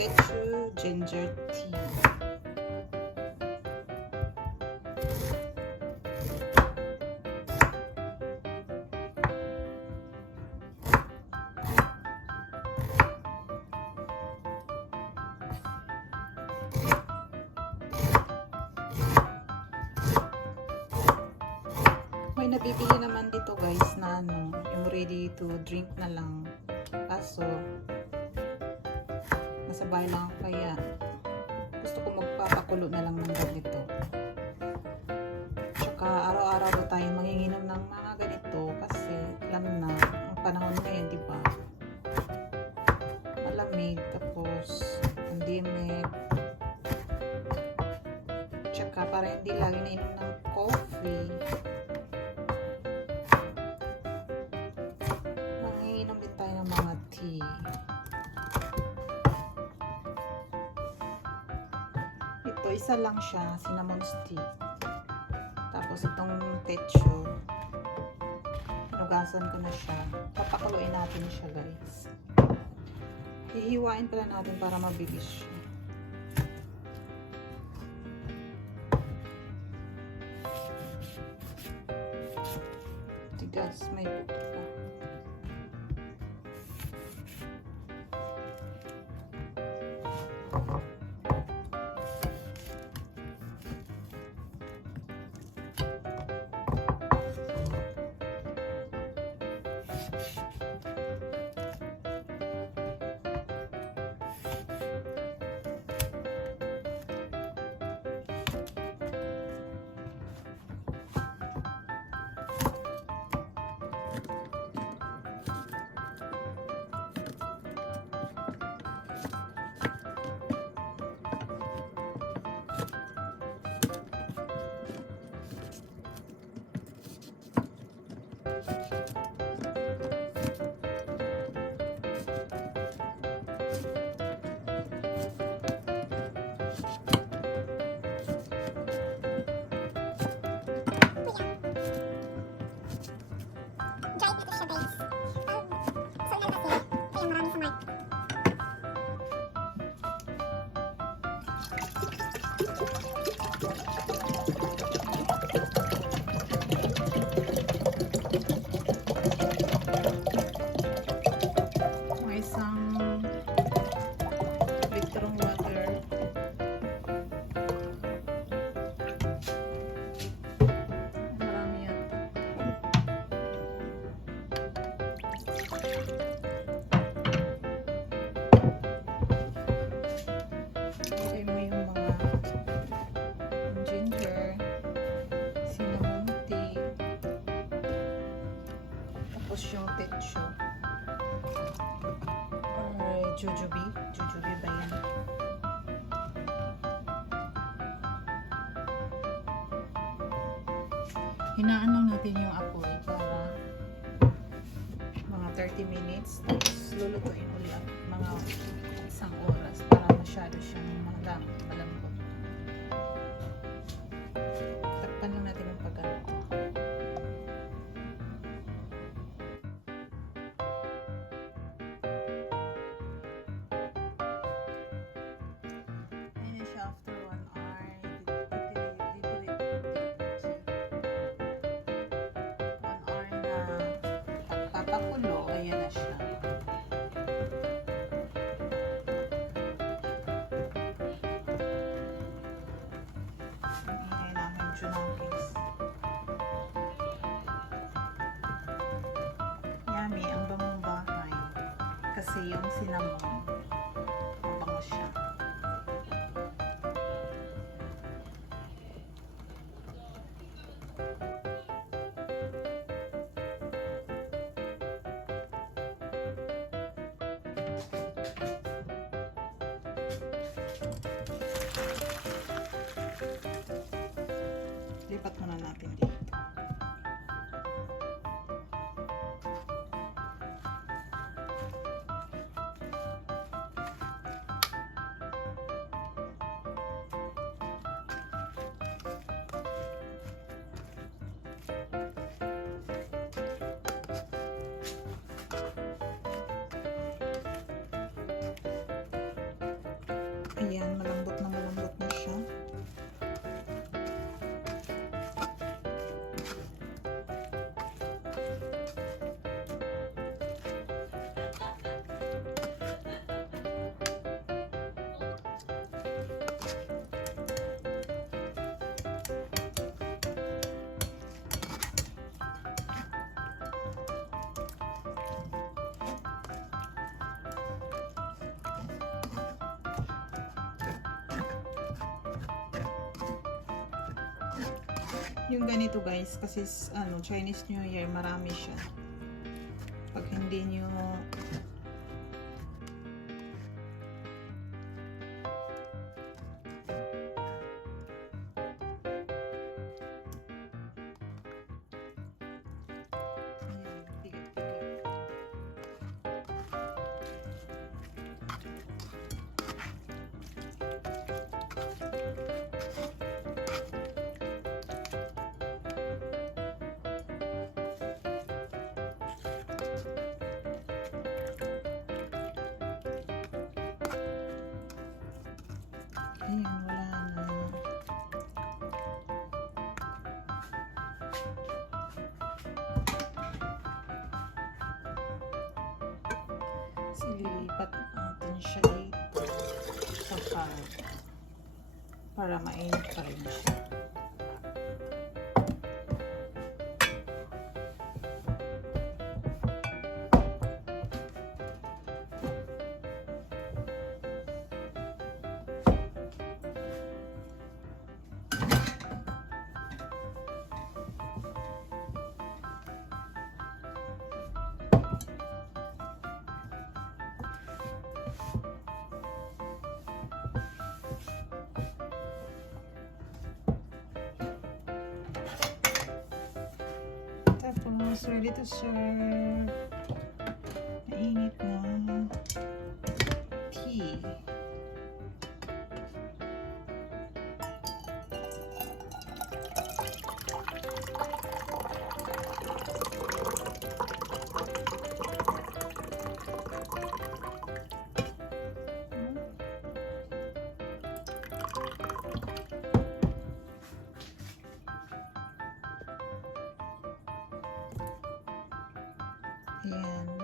Deachu ginger tea. May nabibili naman dito guys na ano, yung ready to drink na lang. Kaso nasa bahay lang ako, kaya gusto ko magpapakulo na lang ng ganito. Tsaka araw-araw ba tayo manginginom ng mga ganito kasi alam na ang panahon ngayon, di ba? Malamig, tapos pandemic. Tsaka para hindi lagi nainom ng coffee, manginginom din tayo ng mga tea. Ito, isa lang siya, cinnamon stick. Tapos itong Deachu, hinugasan ko na siya. Papakuluin natin siya guys. Hihiwain pala natin para mabilis siya. Tigas, may buto pa. Tapos yung Deachu. Jujube ba yan? Hinaan lang natin yung apoy para mga 30 minutes. Tapos lulutuin ulit mga isang oras para masyado siyang malambot. Takpan lang natin yung pagkain. After 1 hour, na pagpapakulo, ayan na siya. Ingay namin junakis. Yummy, ang bangong bahay. Kasi yung cinnamon, mabango siya. Lipat muna natin dito. Ayan, malambot na siya. Yung ganito guys, kasi Chinese New Year, marami siya. Pag hindi nyo ayan, wala na. So, lilipat natin siya dito sa pan para mainit pa rin siya. Tapos, ready to serve. Mainit na tea. Ayan.